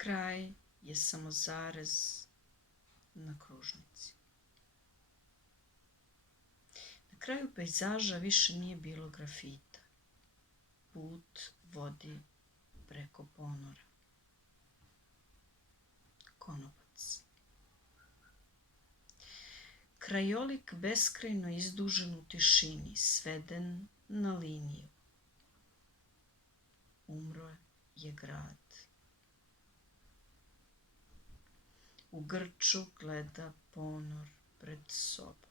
Kraj je samo zarez na kružnici. Na kraju pejzaža više nije bilo grafita. Put vodi preko ponora. Konopac. Krajolik beskrajno izdužen u tišini, sveden na liniju. Umro je grad. U grču gleda ponor pred sobom.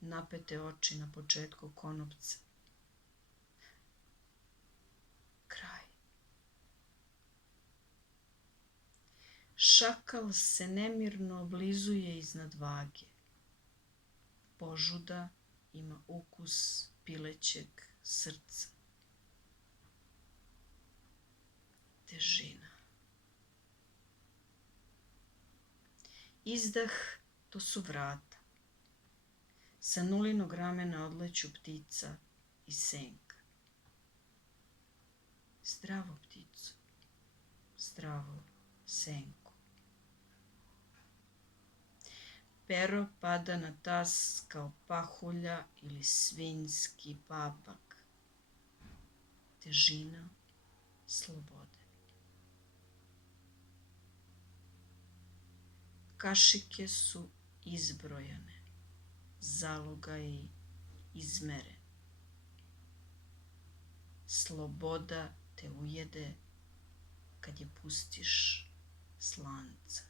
Napete oči na početku konopca. Kraj. Šakal se nemirno oblizuje iznad vage. Požuda ima ukus pilećeg srca. Težina. Izdah, to su vrata. Sa nulinog ramena odleću ptica i senka. Zdravo, ptico. Zdravo, senko. Pero pada na tas kao pahulja ili svinjski papak. Težina slobode. Kašike su izbrojane, zalogaji izmeren. Sloboda te ujede kad je pustiš s lanca.